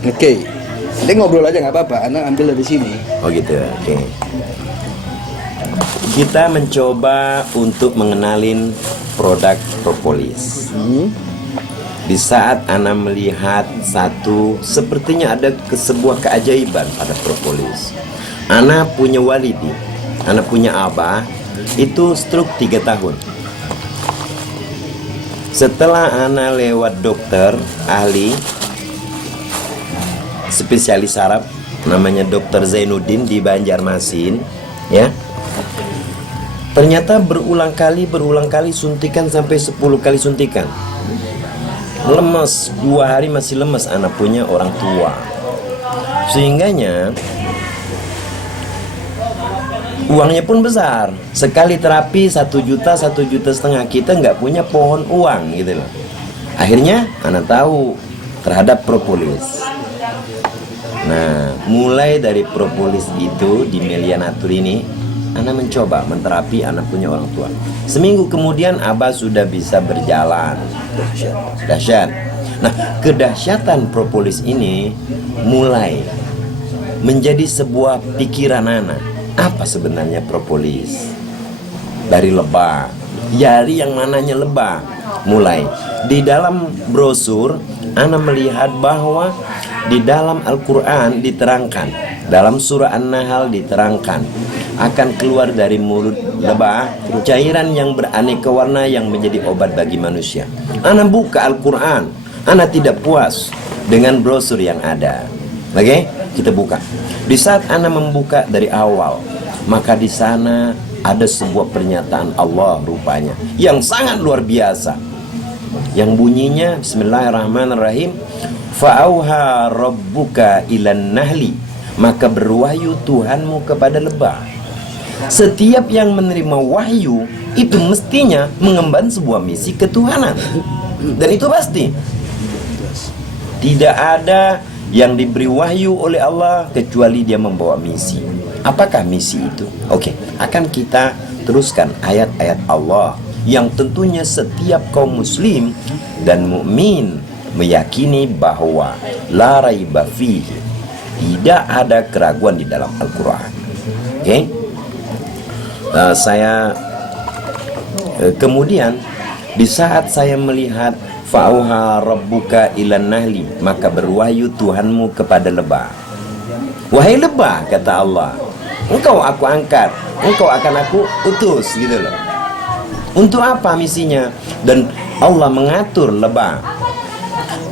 Oke. Nanti ngobrol aja nggak apa-apa, Anda ambil dari sini. Oh gitu, oke. Kita mencoba untuk mengenalin produk propolis. Di saat Ana melihat sepertinya ada sebuah keajaiban pada propolis. Ana punya walidi, Ana punya abah, itu stroke 3 tahun. Setelah Ana lewat dokter ahli spesialis saraf namanya Dr. Zainuddin di Banjarmasin, ya. Ternyata berulang kali suntikan sampai 10 kali suntikan. Lemes, 2 hari masih lemes, anak punya orang tua. Sehingganya uangnya pun besar. Sekali terapi 1 juta, 1,5 juta. Kita nggak punya pohon uang gitu loh. Akhirnya anak tahu terhadap propolis. Nah, mulai dari propolis itu di Melianatur ini Ana mencoba menterapi anak punya orang tua. Seminggu kemudian Abah sudah bisa berjalan. Dahsyat. Nah, kedahsyatan propolis ini mulai menjadi sebuah pikiran Ana. Apa sebenarnya propolis? Dari lebah. Dari yang mananya lebah. Mulai di dalam brosur Ana melihat bahwa di dalam Al-Quran diterangkan, dalam surah An-Nahl diterangkan akan keluar dari mulut lebah cairan yang beraneka warna yang menjadi obat bagi manusia. Ana buka Al-Quran, Ana tidak puas dengan brosur yang ada. Oke, kita buka. Di saat Ana membuka dari awal, maka di sana ada sebuah pernyataan Allah rupanya yang sangat luar biasa, yang bunyinya Bismillahirrahmanirrahim. Fa'auha rabbuka ilan nahli, maka berwahyu Tuhanmu kepada lebah. Setiap yang menerima wahyu itu mestinya mengemban sebuah misi ketuhanan. Dan itu pasti. Tidak ada yang diberi wahyu oleh Allah kecuali dia membawa misi. Apakah misi itu? Oke, akan kita teruskan ayat-ayat Allah yang tentunya setiap kaum muslim dan mukmin meyakini bahwa la raiba fihi, tidak ada keraguan di dalam Al-Quran. Oke? Kemudian di saat saya melihat fa'auha rabbuka ilan nahli, maka berwahyu Tuhanmu kepada lebah. Wahai lebah, kata Allah, engkau aku angkat, engkau akan aku utus, gitu loh. Untuk apa misinya? Dan Allah mengatur lebah,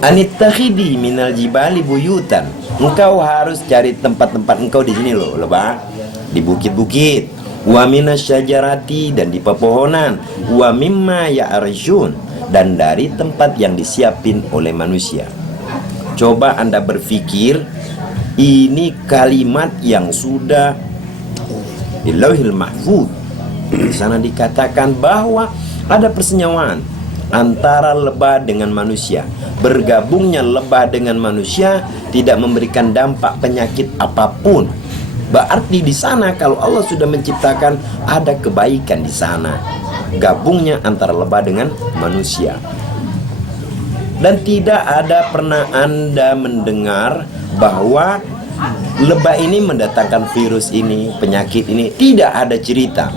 anittakhidi minal jibali buyutan, engkau harus cari tempat-tempat engkau di sini loh lebah, di bukit-bukit, wa minasyajarati, dan di pepohonan, wa mimma ya'arjun, dan dari tempat yang disiapin oleh manusia. Coba Anda berpikir, ini kalimat yang sudah di Lauhil Mahfuz. Di sana dikatakan bahwa ada persenyawaan antara lebah dengan manusia. Bergabungnya lebah dengan manusia tidak memberikan dampak penyakit apapun. Berarti di sana kalau Allah sudah menciptakan, ada kebaikan di sana. Gabungnya antara lebah dengan manusia. Dan tidak ada pernah Anda mendengar bahwa lebah ini mendatangkan virus ini, penyakit ini. Tidak ada cerita.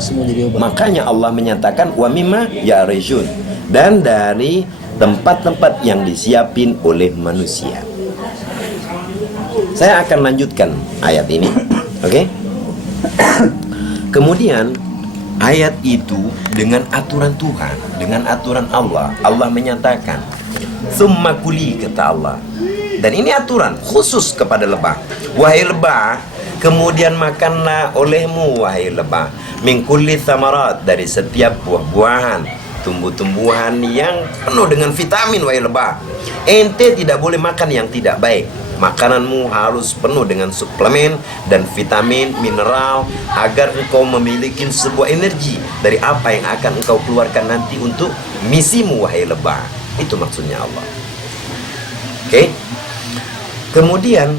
Makanya Allah menyatakan wa mimma ya'rishun, dan dari tempat-tempat yang disiapin oleh manusia. Saya akan lanjutkan ayat ini. Oke? Kemudian ayat itu dengan aturan Tuhan, dengan aturan Allah. Allah menyatakan summa kuli, kata Allah. Dan ini aturan khusus kepada lebah. Wahai lebah, kemudian makanlah olehmu, wahai lebah, min kulli thamarat, dari setiap buah-buahan, tumbuh-tumbuhan yang penuh dengan vitamin, wahai lebah. Ente tidak boleh makan yang tidak baik. Makananmu harus penuh dengan suplemen dan vitamin, mineral, agar engkau memiliki sebuah energi dari apa yang akan engkau keluarkan nanti untuk misimu, wahai lebah. Itu maksudnya Allah. Oke? Kemudian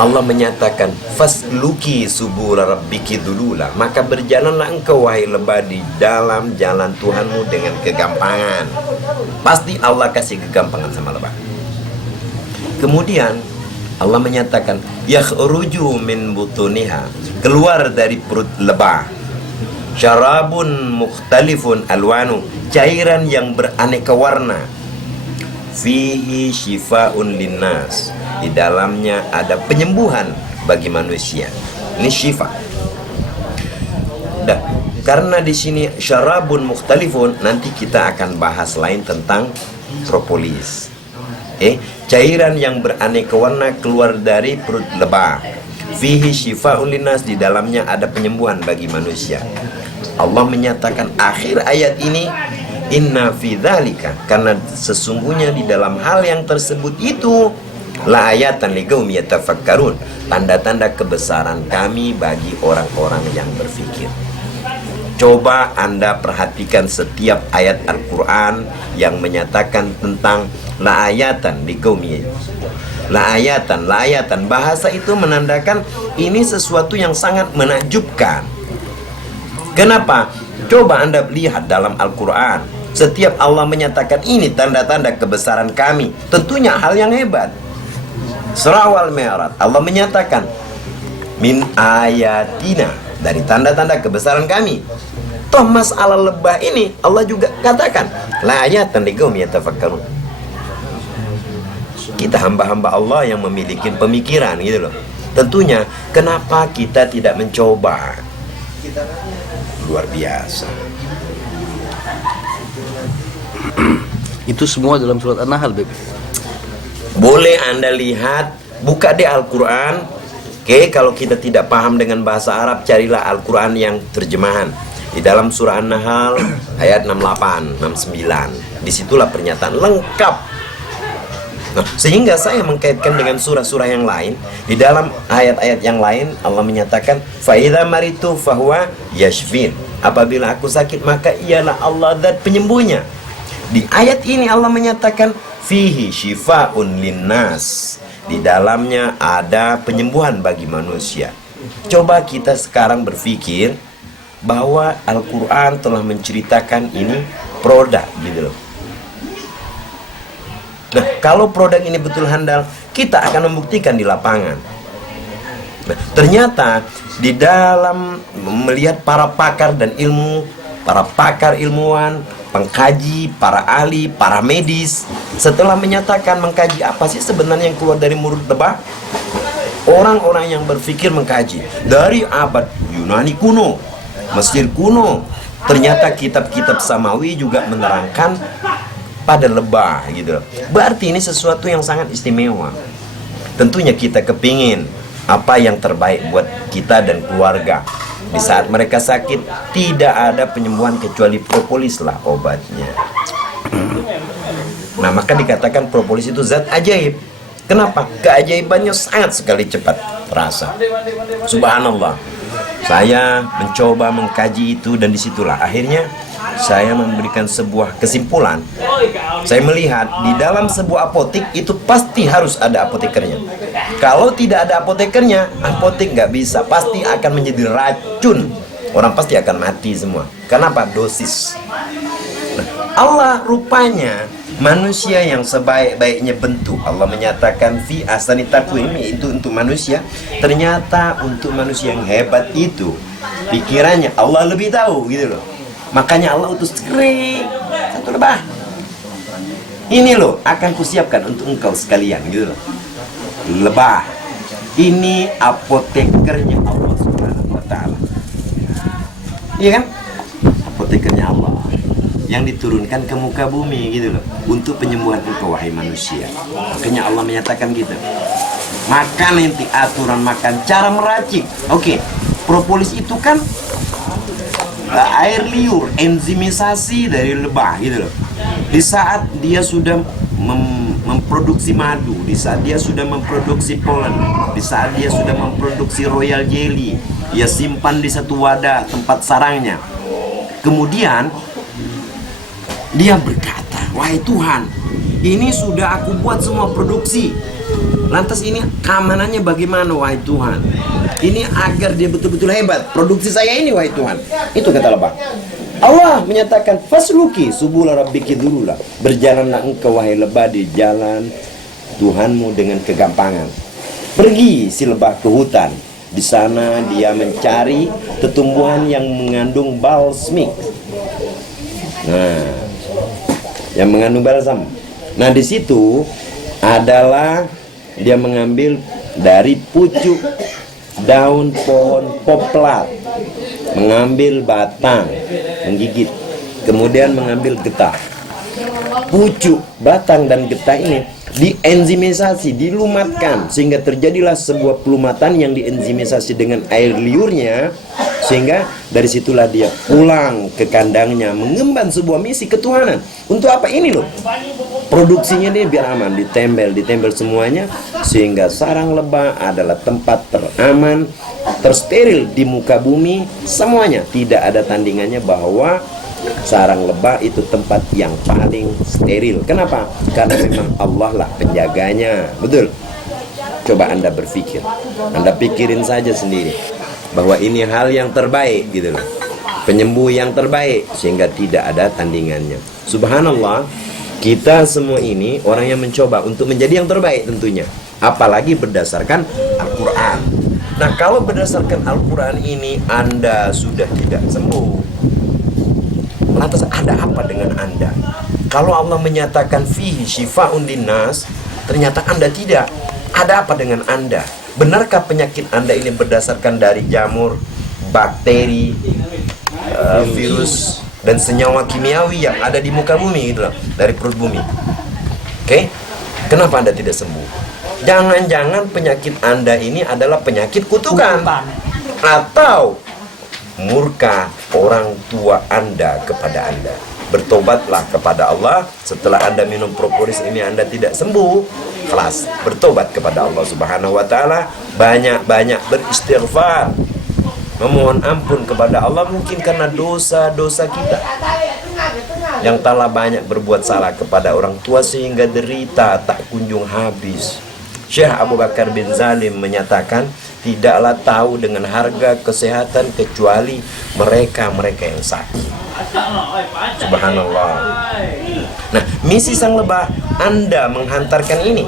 Allah menyatakan fasluki subula rabbiki dulula, maka berjalanlah engkau, wahai lebah, di dalam jalan Tuhanmu dengan kegampangan. Pasti Allah kasih kegampangan sama lebah. Kemudian Allah menyatakan yakhruju min butuniha, keluar dari perut lebah, syarabun mukhtalifun alwanu, cairan yang beraneka warna, fihi shifaun linnas, di dalamnya ada penyembuhan bagi manusia. Ini syifa. Karena di sini syarabun mukhtalifun, nanti kita akan bahas lain tentang propolis. Cairan yang beraneka warna keluar dari perut lebah. Fihi shifaun linnas, di dalamnya ada penyembuhan bagi manusia. Allah menyatakan akhir ayat ini, inna fi dzalika, karena sesungguhnya di dalam hal yang tersebut itu la ayatan liqaumi yatafakkarun, tanda-tanda kebesaran kami bagi orang-orang yang berfikir. Coba Anda perhatikan setiap ayat Al-Quran yang menyatakan tentang la'ayatan liqaumi. La'ayatan, la'ayatan, bahasa itu menandakan ini sesuatu yang sangat menakjubkan. Kenapa? Coba Anda lihat dalam Al-Quran, setiap Allah menyatakan ini tanda-tanda kebesaran kami, tentunya hal yang hebat. Surah Al-Mi'raj, Allah menyatakan min ayatina, dari tanda-tanda kebesaran kami. Toh masalah lebah ini Allah juga katakan la ayatan liqaumi yatafakkarun. Kita hamba-hamba Allah yang memiliki pemikiran gitu loh. Tentunya kenapa kita tidak mencoba? Luar biasa. Itu semua dalam surat An-Nahl, Beb. Boleh Anda lihat, buka di Al-Quran. Kalau kita tidak paham dengan bahasa Arab, carilah Al-Quran yang terjemahan. Di dalam surah An-Nahl ayat 68, 69. Disitulah pernyataan lengkap. Nah, sehingga saya mengkaitkan dengan surah-surah yang lain. Di dalam ayat-ayat yang lain Allah menyatakan fa idza maritu fahuwa yashfin. Apabila aku sakit maka ialah Allah zat penyembuhnya. Di ayat ini Allah menyatakan fihi shifaun linnas. Di dalamnya ada penyembuhan bagi manusia. Coba kita sekarang berpikir bahwa Al-Quran telah menceritakan ini produk gitu loh. Nah, kalau produk ini betul handal, kita akan membuktikan di lapangan. Nah, ternyata di dalam melihat para pakar dan ilmu, para pakar ilmuwan, pengkaji, para ahli, para medis, setelah menyatakan mengkaji apa sih sebenarnya yang keluar dari mulut lebah, orang-orang yang berpikir mengkaji dari abad Yunani kuno, Mesir kuno, ternyata kitab-kitab Samawi juga menerangkan pada lebah gitu. Berarti ini sesuatu yang sangat istimewa. Tentunya kita kepingin apa yang terbaik buat kita dan keluarga. Di saat mereka sakit, tidak ada penyembuhan kecuali propolis lah obatnya. Nah, maka dikatakan propolis itu zat ajaib. Kenapa? Keajaibannya sangat sekali cepat terasa. Subhanallah. Saya mencoba mengkaji itu dan disitulah akhirnya saya memberikan sebuah kesimpulan. Saya melihat di dalam sebuah apotek itu pasti harus ada apotekernya. Kalau tidak ada apotekernya, apotek nggak bisa, pasti akan menjadi racun. Orang pasti akan mati semua. Kenapa? Dosis. Nah, Allah rupanya manusia yang sebaik-baiknya bentuk. Allah menyatakan fi ahsani taqwim, itu untuk manusia. Ternyata untuk manusia yang hebat itu pikirannya Allah lebih tahu gitu loh. Makanya Allah utus kering satu lebah. Ini loh akan kusiapkan untuk engkau sekalian gitu loh. Lebah. Ini apotekernya Allah Subhanahu wa taala. Iya kan? Apotekernya Allah yang diturunkan ke muka bumi gitu loh, untuk penyembuhan engkau wahai manusia. Makanya Allah menyatakan gitu. Makan nanti aturan makan, cara meracik. Oke, propolis itu kan air liur, enzimisasi dari lebah gitu loh. Di saat dia sudah memproduksi madu, di saat dia sudah memproduksi polen, di saat dia sudah memproduksi royal jelly, dia simpan di satu wadah tempat sarangnya. Kemudian dia berkata, wahai Tuhan, ini sudah aku buat semua produksi. Lantas ini keamanannya bagaimana wahai Tuhan? Ini agar dia betul-betul hebat. Produksi saya ini wahai Tuhan. Itu kata lebah. Allah menyatakan fasluki subula rabbiki dzulula. Berjalanlah engkau wahai lebah di jalan Tuhanmu dengan kegampangan. Pergi si lebah ke hutan. Di sana dia mencari tumbuhan yang mengandung balsmik. Nah, yang mengandung balsam. Nah, di situ adalah dia mengambil dari pucuk daun pohon poplar, mengambil batang, menggigit, kemudian mengambil getah. Pucuk, batang, dan getah ini dienzimisasi, dilumatkan, sehingga terjadilah sebuah pelumatan yang dienzimisasi dengan air liurnya, sehingga dari situlah dia pulang ke kandangnya mengemban sebuah misi ketuhanan. Untuk apa ini loh? Produksinya dia biar aman, ditempel semuanya, sehingga sarang lebah adalah tempat teraman, tersteril di muka bumi, semuanya. Tidak ada tandingannya bahwa sarang lebah itu tempat yang paling steril. Kenapa? Karena memang Allah lah penjaganya. Betul? Coba Anda berpikir, Anda pikirin saja sendiri bahwa ini hal yang terbaik gitu loh, penyembuh yang terbaik, sehingga tidak ada tandingannya. Subhanallah, kita semua ini orang yang mencoba untuk menjadi yang terbaik tentunya, apalagi berdasarkan Al-Quran. Nah, kalau berdasarkan Al-Quran ini Anda sudah tidak sembuh, lantas ada apa dengan Anda? Kalau Allah menyatakan fihi syifa'un linnas, ternyata Anda tidak. Ada apa dengan Anda? Benarkah penyakit Anda ini berdasarkan dari jamur, bakteri, virus, dan senyawa kimiawi yang ada di muka bumi gitu loh, dari perut bumi? Oke? Kenapa Anda tidak sembuh? Jangan-jangan penyakit Anda ini adalah penyakit kutukan, atau murka orang tua Anda kepada Anda. Bertobatlah kepada Allah. Setelah Anda minum propolis ini Anda tidak sembuh, kelas bertobat kepada Allah Subhanahu wa ta'ala, banyak-banyak beristighfar, memohon ampun kepada Allah, mungkin karena dosa-dosa kita yang telah banyak berbuat salah kepada orang tua sehingga derita tak kunjung habis. Syekh Abu Bakar bin Zalim menyatakan, tidaklah tahu dengan harga kesehatan kecuali mereka-mereka yang sakit. Subhanallah. Nah, misi sang lebah, Anda menghantarkan ini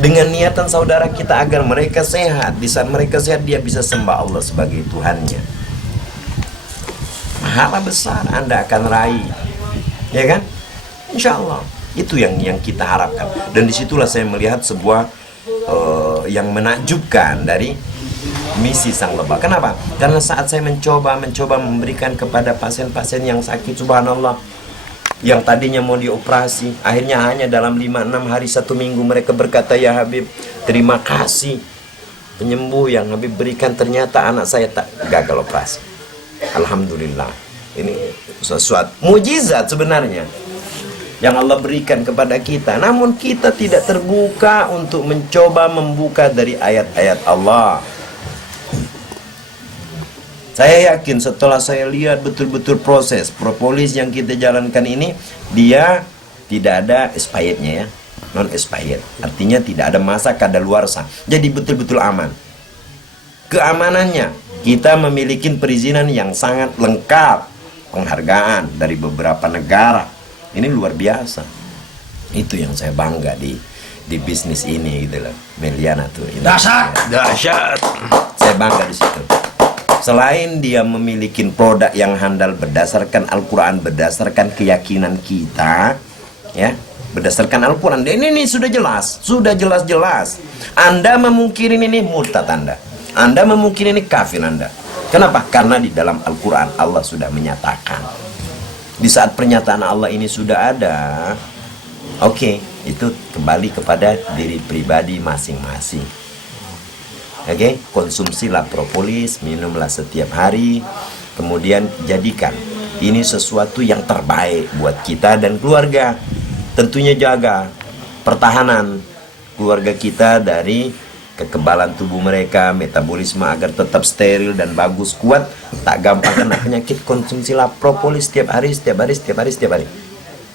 dengan niatan saudara kita agar mereka sehat. Di saat mereka sehat, dia bisa sembah Allah sebagai Tuhannya. Pahala besar Anda akan raih, ya kan? Insya Allah. Itu yang kita harapkan. Dan disitulah saya melihat sebuah yang menakjubkan dari misi sang lebah. Kenapa? Karena saat saya mencoba memberikan kepada pasien-pasien yang sakit, subhanallah, yang tadinya mau dioperasi, akhirnya hanya dalam 5-6 hari, 1 minggu mereka berkata, ya Habib, terima kasih penyembuh yang Habib berikan, ternyata anak saya tak gagal operasi. Alhamdulillah. Ini sesuatu mujizat sebenarnya yang Allah berikan kepada kita. Namun kita tidak terbuka untuk mencoba membuka dari ayat-ayat Allah. Saya yakin setelah saya lihat betul-betul proses propolis yang kita jalankan ini, dia tidak ada expirednya ya, non expired. Artinya tidak ada masa kadaluarsa. Jadi betul-betul aman. Keamanannya, kita memiliki perizinan yang sangat lengkap, penghargaan dari beberapa negara. Ini luar biasa. Itu yang saya bangga di bisnis ini gitu loh. Meliana tuh. Dahsyat. Saya bangga di situ. Selain dia memiliki produk yang handal berdasarkan Al-Quran, berdasarkan keyakinan kita, ya, berdasarkan Al-Quran. Dan ini sudah jelas. Anda memungkiri ini murtad Anda memungkiri ini kafir Anda. Kenapa? Karena di dalam Al-Quran Allah sudah menyatakan. Di saat pernyataan Allah ini sudah ada, oke, itu kembali kepada diri pribadi masing-masing. Oke, konsumsilah propolis, minumlah setiap hari, kemudian jadikan ini sesuatu yang terbaik buat kita dan keluarga. Tentunya jaga pertahanan keluarga kita dari kekebalan tubuh mereka, metabolisme agar tetap steril dan bagus, kuat, tak gampang kena penyakit. Konsumsilah propolis setiap hari.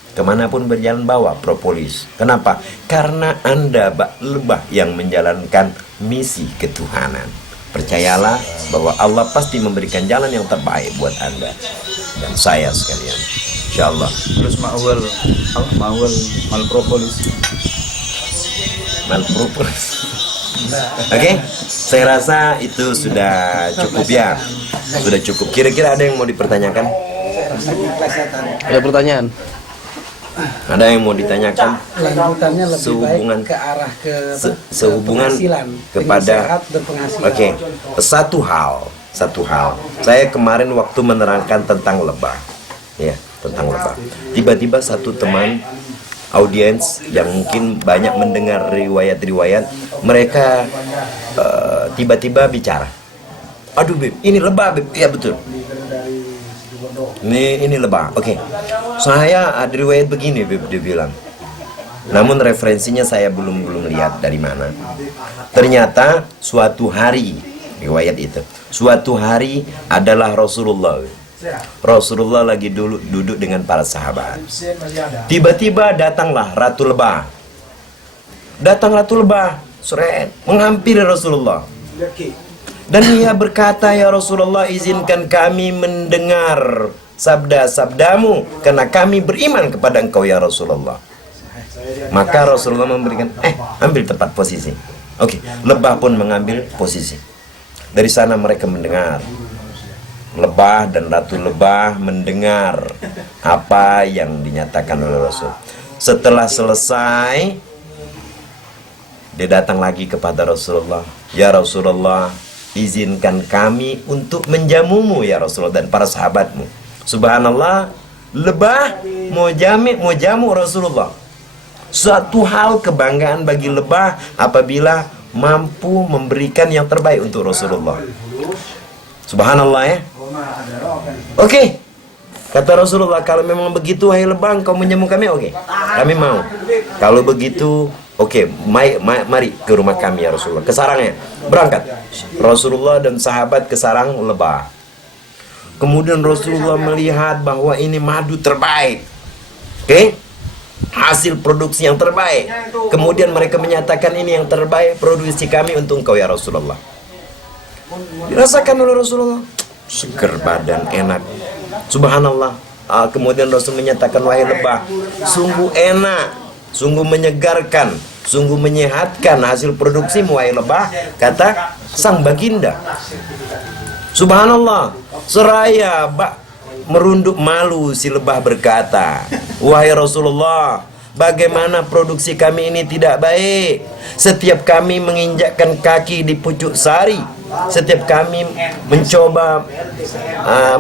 Kemanapun berjalan bawa propolis. Kenapa? Karena Anda lebah yang menjalankan misi ketuhanan. Percayalah bahwa Allah pasti memberikan jalan yang terbaik buat Anda dan saya sekalian, insyaallah. Terus ma'awal mal propolis Malpropers. Oke, saya rasa itu sudah cukup ya. Sudah cukup. Kira-kira ada yang mau dipertanyakan? Ada pertanyaan? Ada yang mau ditanyakan? Lanjutannya lebih Sehubungan- baik ke arah ke Sehubungan penghasilan, kepada dengan sehat berpenghasilan. Oke, satu hal. Saya kemarin waktu menerangkan tentang lebah, ya, tentang lebah. Tiba-tiba satu teman audiens yang mungkin banyak mendengar riwayat-riwayat, mereka tiba-tiba bicara, aduh Beb, ini lebah Beb. Ya betul. Ini lebah. Oke. Saya ada riwayat begini Beb, dia bilang. Namun referensinya saya belum lihat dari mana. Ternyata suatu hari, riwayat itu, suatu hari adalah Rasulullah lagi duduk dengan para sahabat. Tiba-tiba datanglah Ratu Lebah. Datang Ratu Lebah, seret, menghampiri Rasulullah. Dan ia berkata, ya Rasulullah, izinkan kami mendengar sabda-sabdamu, karena kami beriman kepada engkau ya Rasulullah. Maka Rasulullah memberikan, ambil tempat posisi. Oke, lebah pun mengambil posisi. Dari sana mereka mendengar. Lebah dan Ratu Lebah mendengar apa yang dinyatakan oleh Rasul. Setelah selesai, dia datang lagi kepada Rasulullah. Ya Rasulullah, izinkan kami untuk menjamumu ya Rasulullah dan para sahabatmu. Subhanallah, lebah mau jamu Rasulullah. Suatu hal kebanggaan bagi lebah apabila mampu memberikan yang terbaik untuk Rasulullah. Subhanallah ya. Oke. Kata Rasulullah, kalau memang begitu wahai lebah, engkau menjamu kami, oke. Kami mau. Kalau begitu, oke, mari ke rumah kami ya Rasulullah. Ke sarangnya. Berangkat. Rasulullah dan sahabat ke sarang lebah. Kemudian Rasulullah melihat bahwa ini madu terbaik. Oke? Hasil produksi yang terbaik. Kemudian mereka menyatakan ini yang terbaik produksi kami untuk engkau ya Rasulullah. Dirasakan oleh Rasulullah, seger badan, enak. Subhanallah. Kemudian Rasul menyatakan, wahai lebah, sungguh enak, sungguh menyegarkan, sungguh menyehatkan hasil produksimu wahai lebah, kata sang baginda. Subhanallah. Seraya merunduk malu, si lebah berkata, wahai Rasulullah, bagaimana produksi kami ini tidak baik. Setiap kami menginjakkan kaki di pucuk sari, setiap kami mencoba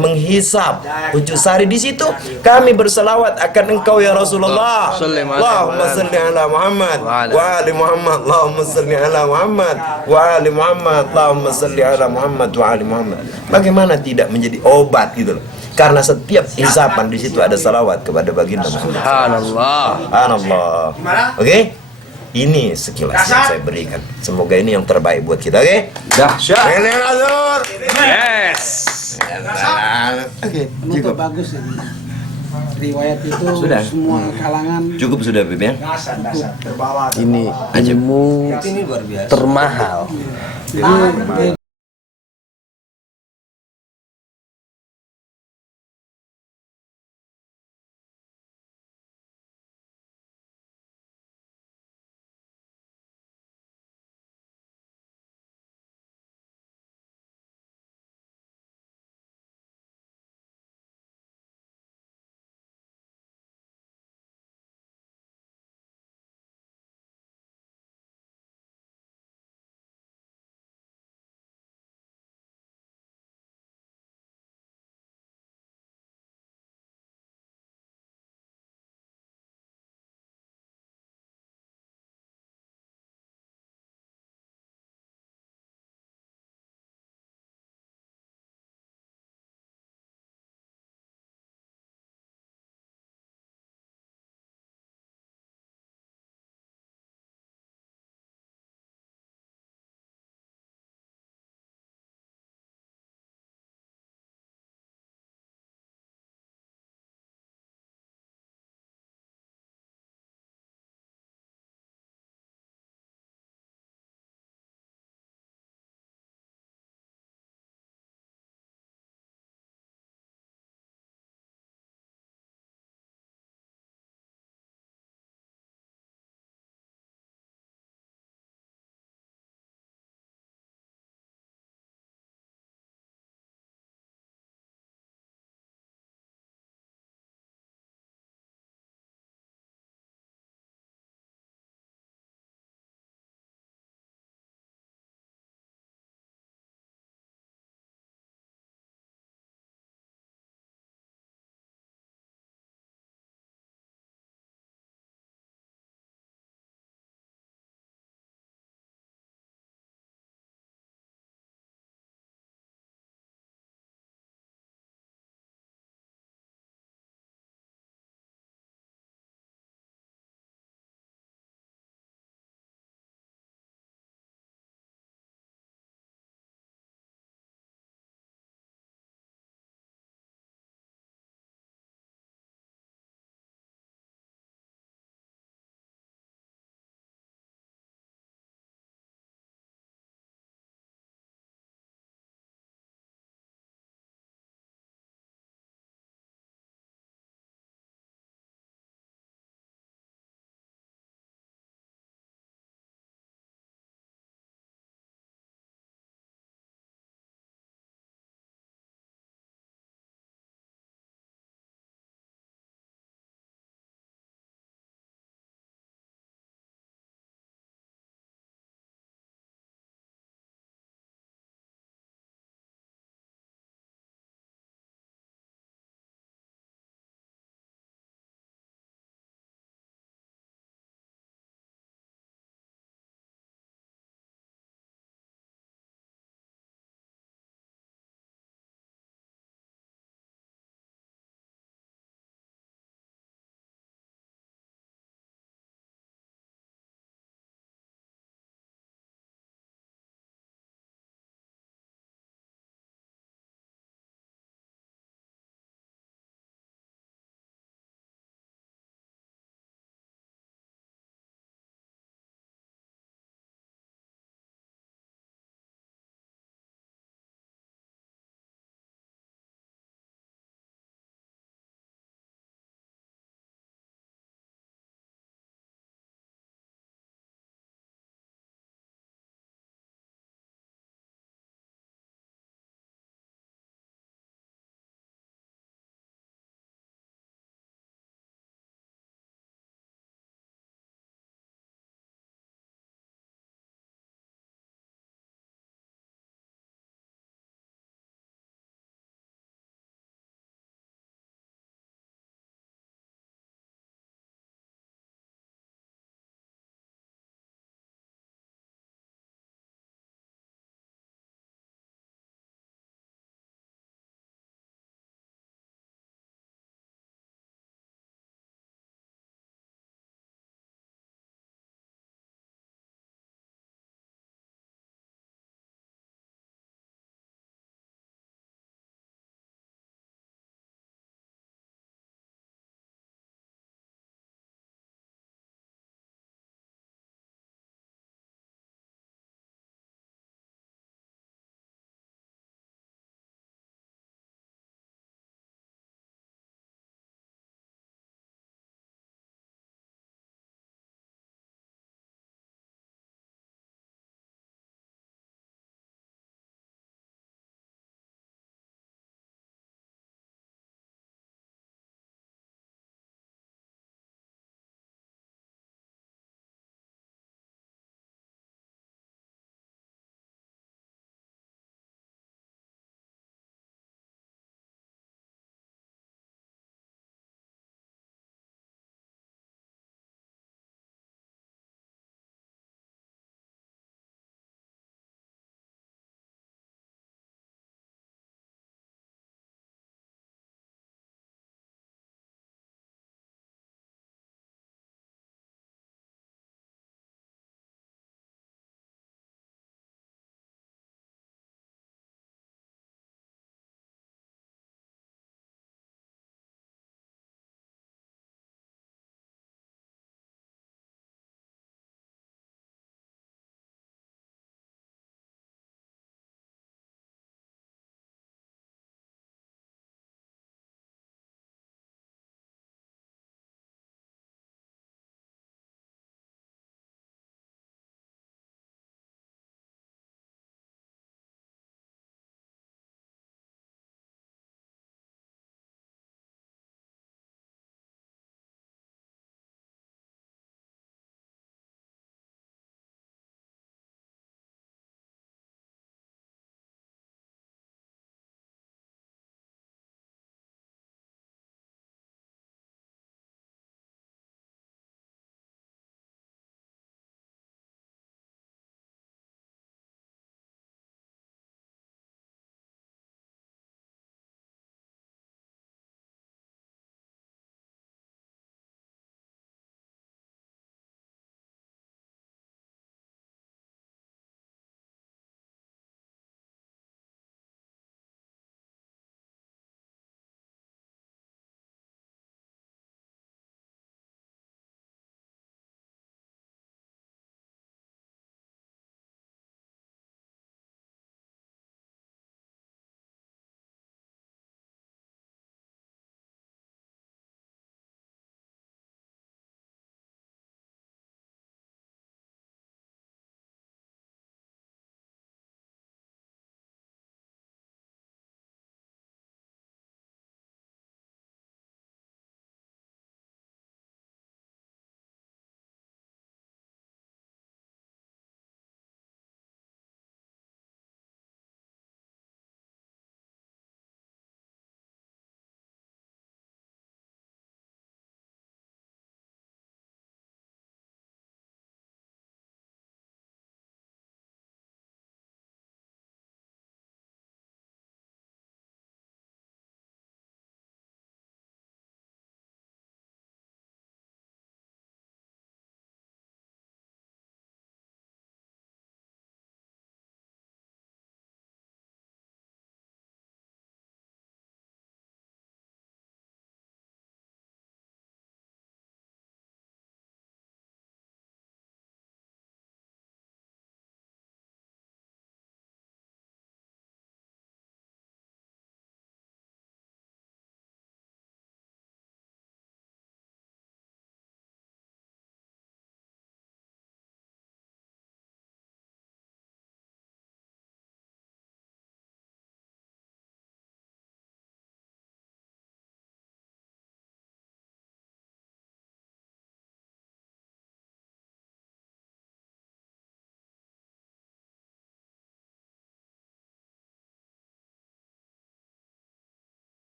menghisap pucuk sari, di situ kami berselawat akan engkau ya Rasulullah. Allahumma salli ala Muhammad wa ali Muhammad. Allahumma salli ala Muhammad wa ali Muhammad. Allahumma salli ala Muhammad wa ali Muhammad. Bagaimana tidak menjadi obat gitu loh. Karena setiap hisapan di situ ada salawat kepada baginda Muhammad. Subhanallah. Oke? Ini sekilas yang saya berikan. Semoga ini yang terbaik buat kita, oke? Dahsyat. Yes. Oke, Cukup bagus ini. Riwayat itu Sudah. semua kalangan Cukup sudah, Bib ya? Ini ilmu termahal. jadi